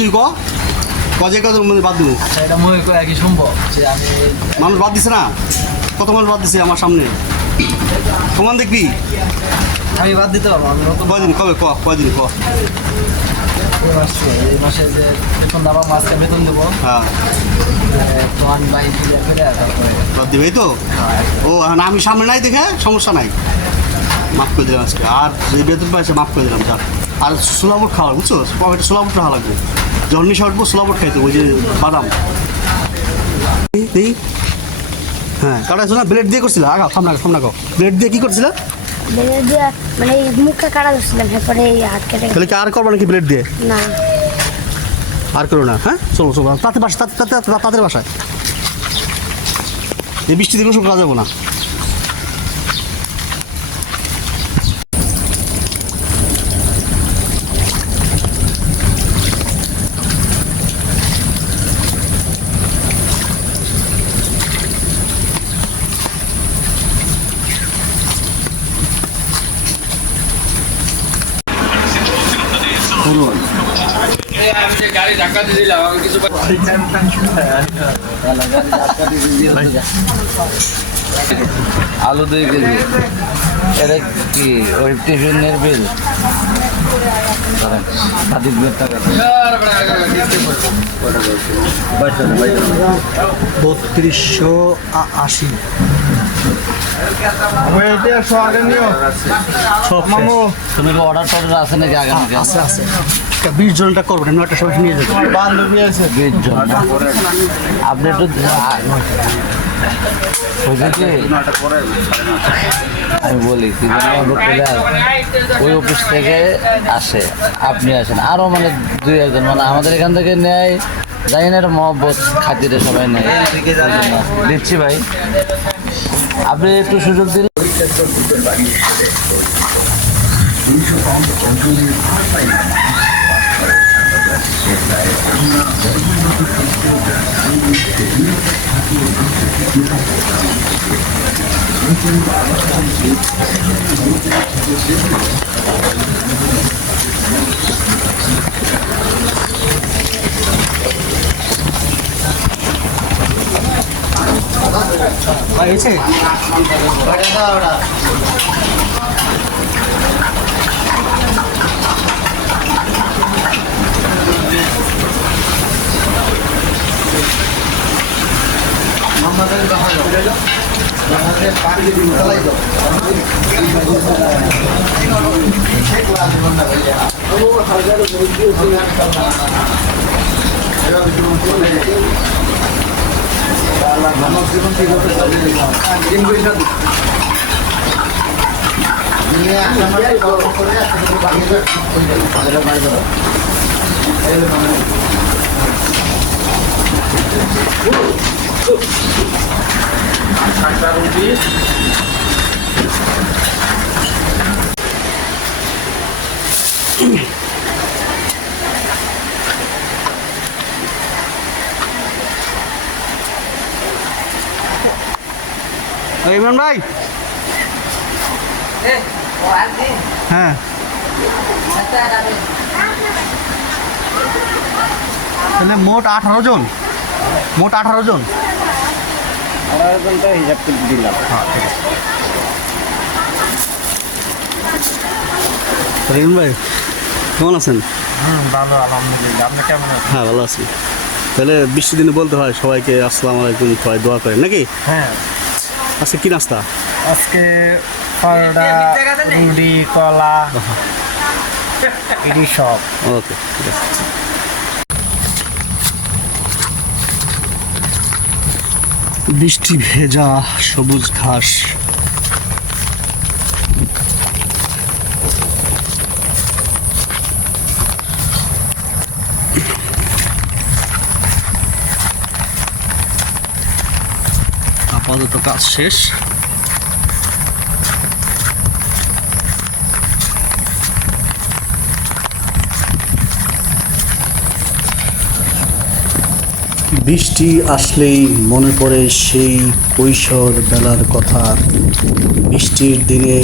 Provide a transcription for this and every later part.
দুই কজে কত মধ্যে বাদ দিব আচ্ছা এটা মনে করে কি সম্ভব যে আমি মানুষ বাদ দিছে না, কত মানুষ বাদ দিছে আমার সামনে, সমান দেখবি। আমি বাদ দিতে পারবো। আমি নতুন কয়দিন কবে কয়দিন এই মাসে যে বেতন দেবো, মাসকে বেতন দেবো, হ্যাঁ তো আমি বাইক দিয়ে ফেলে তারপরে বাদ দিবে এই তো। ও এখন আমি সামনে নাই দেখে সমস্যা নাই, মাফ করে দিলাম আজকে। আর যে বেতন পাইছে মাফ করে দিলাম। যা আর সোলাবুট খাওয়া বুঝছো, পকেটে সোলাবুট খাওয়া লাগবে। যখন নিশা উঠবো সোলাবুট খাইতে, ওই যে বাদাম এই হ্যাঁ কাটাইছো না, ব্লেড দিয়ে করছিল। আগা সামনে গো, ব্লেড দিয়ে কী করছিল? ব্লেড দিয়ে মানে এই মুখটা কাটা দিচ্ছিলাম, তারপরে এই হাত কেটে। তাহলে কি আর করবো নাকি ব্লেড দিয়ে? না আর করো না। হ্যাঁ চলো তাতে তাদের বাসায় এই বৃষ্টি দিন সব করা যাবো না। আমি যে গাড়ি ধাক্কা দিয়ে দিলাম, আমি কিছু আলু 2 কেজি। এটা কি ওই টিফিনের বিল? সাদিক বের টাকা 3280। তুমি কি অর্ডার টর্ডার আছে নাকি আগামী? আছে 20 জনটা করবো না, 9টা সবাই নিয়ে যাবে। 20 জন। আপনি একটু আমি বলি কি ওই অফিস থেকে আসে, আপনি আসেন, আরো মানে 2-1 মানে আমাদের এখান থেকে নেয়, জানি না এটা মহব্বত খাতিরে সবাই নেয়। দিচ্ছি ভাই, আপনি একটু সুযোগ দিলে। ভাই হয়েছে ইমরান ভাই? হ্যাঁ তাহলে মোট 18 জন। মোট 18 জন। 18 জনটা হিসাব করে দিলাম। হ্যাঁ ঠিক আছে। রিম ভাই কেমন আছেন? ভালো আলহামদুলিল্লাহ। আপনি কেমন আছেন? হ্যাঁ ভালো আছি। তাহলে বৃষ্টি দিনে বলতে হয় সবাইকে আসসালামু আলাইকুম, সবাই দোয়া করেন নাকি? হ্যাঁ আজকে কি নাস্তা? আজকে পরোটা, রুটি, কলা, এটি সব। ওকে ঠিক আছে। বৃষ্টি ভেজা সবুজ ঘাস, আপাতত কাজ শেষ। বৃষ্টি আসলেই মনে পড়ে সেই কৈশোর বেলার কথা। বৃষ্টির দিনে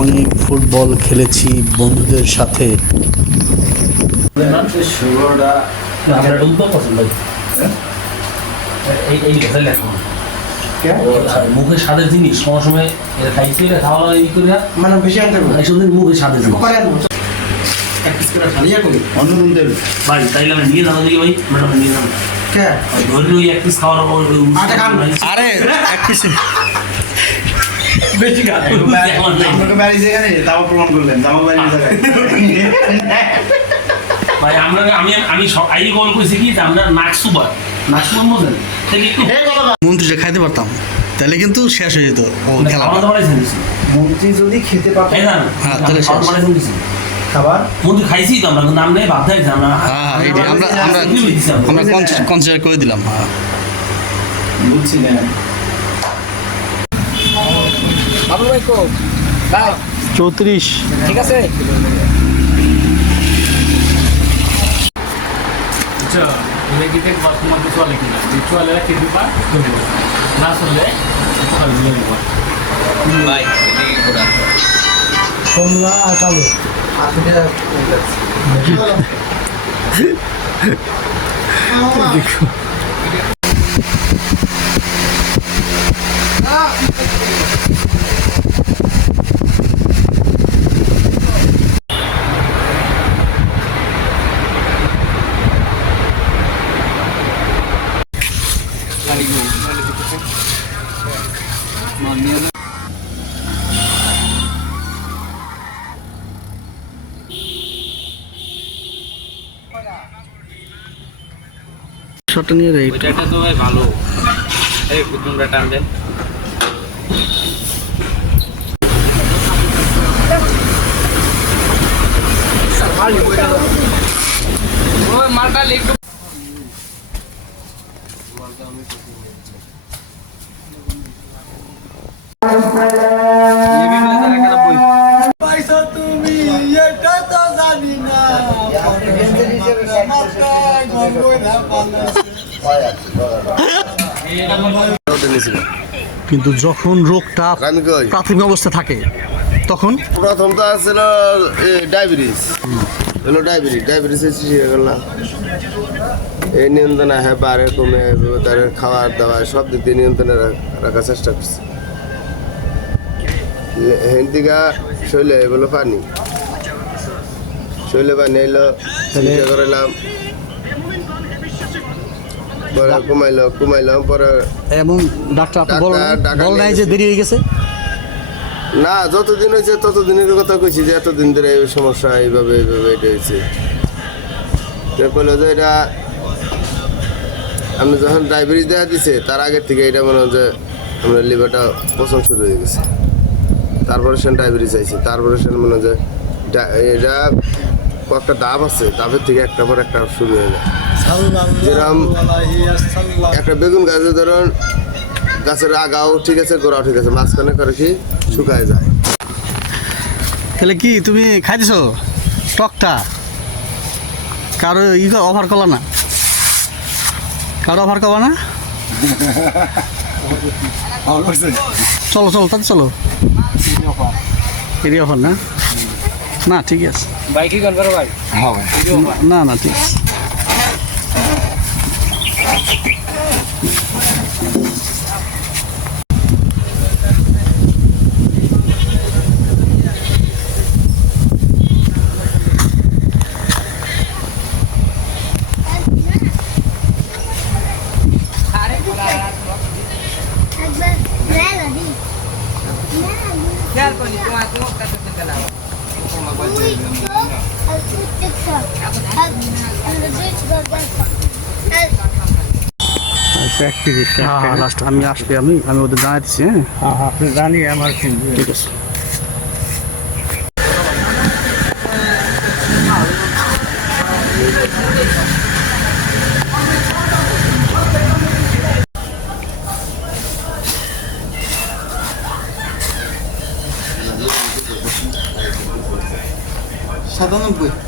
অনেক ফুটবল খেলেছি বন্ধুদের সাথে। আমরা উদ্যোগ করছেন ভাই এই কথা লেখা মুখের স্বাদের জিনিস কোনো সময় এটা খাইতে খাওয়া দাওয়া ই করে মানে বেশি আনতে হবে এইসব দিন মুখের স্বাদের জিনিস এক পিস করে ঠানিয়া করি অন্য দিন দেবে ভাই তাইলে আমি নিয়ে যাবো দিকে ভাই ম্যাডাম নিয়ে যাবো কে ধরে ওই এক পিস খাওয়ার পর আচ্ছা, খান। আরে এক পিস বেশি খাওয়া আপনাকে বাড়ি যেখানে তাও প্রমাণ করলেন আমার বাড়ি জায়গায় ভাই আমরা আমি আমি আই কল করেছি কি আমরা নাকসুবার নাকসুবার মধ্যে থেকে একটু মন্ত্রী খাইতে পারতাম তাহলে কিন্তু শেষ হয়ে যেত ও খেলা খাওয়া দাওয়া দিয়েছি মন্ত্রী যদি খেতে পারতো তাই না হ্যাঁ, তাহলে শেষ। খাওয়া দাওয়া দিয়েছি খাবার মধ্যে খাইছি তো আমরা কিন্তু আমরা ভাবতে হয়েছে আমরা হ্যাঁ এই যে আমরা আমরা আমরা কনসিডার করে দিলাম হ্যাঁ বুঝছি না বাবু ভাই কো ভাই 34 ঠিক আছে আচ্ছা লেগিতে তোমার কিছু চলে কিনা চলে কি দিবা না চলে সকালে নিয়ে নিবা ভাই এই পুরা কমলা আর কালো শটটা নিয়ে যাই ওইটা তো ভাই ভালো এই কুতুমটা টান দেন ওই মালটা একটু কিন্তু যখন রোগটা আমি কই প্রাথমিক অবস্থা থাকে তখন প্রথম তো আসছিল ডায়াবেটিস হলো ডায়াবেটিস শিখে গেলাম এই নিয়ন্ত্রণে হ্যাঁ বাড়ে কমে তার খাওয়ার দাওয়া সব দিক দিয়ে নিয়ন্ত্রণে রাখার চেষ্টা করছি হেন্দিকা শৈলে এগুলো পানি শৈলে পানি এলো চিকিৎসা করালাম পরে কমাইলাম পরে এমন ডাক্তার আপনি ডাক্তার বল নাই যে দেরি হয়ে গেছে না যতদিন হয়েছে ততদিনের কথা কইছি যে এতদিন ধরে এই সমস্যা এইভাবে এটা হয়েছে বললো যে এটা আপনি যখন ডায়াবেটিস দেখা দিছে তার আগের থেকে এটা মনে হয় যে আপনার লিভারটা পচন শুরু হয়ে গেছে তারপরে সে ডায়াবেটিস আইছে তারপরে সে মনে হয় যে এটা কয়েকটা ধাপ আছে ধাপের থেকে একটা পর একটা শুরু হয়ে যায় যেরকম একটা বেগুন গাছে ধরুন গাছের আগাও ঠিক আছে গোড়াও ঠিক আছে মাঝখানে করে কি শুকায় যায় তাহলে কি তুমি খাইতেছো টকটা কারো অফার করলা না কারো অফার করবা না চলো তাতে চলো এরিয়া অফার না না ঠিক আছে ভাই কি করবে ভাই না ঠিক আছে হ্যাঁ লাস্ট আমি আসলে আমি ওদের জানাইতেছি হ্যাঁ আপনি জানি আমার কিন্তু ঠিক আছে সাতানব্বই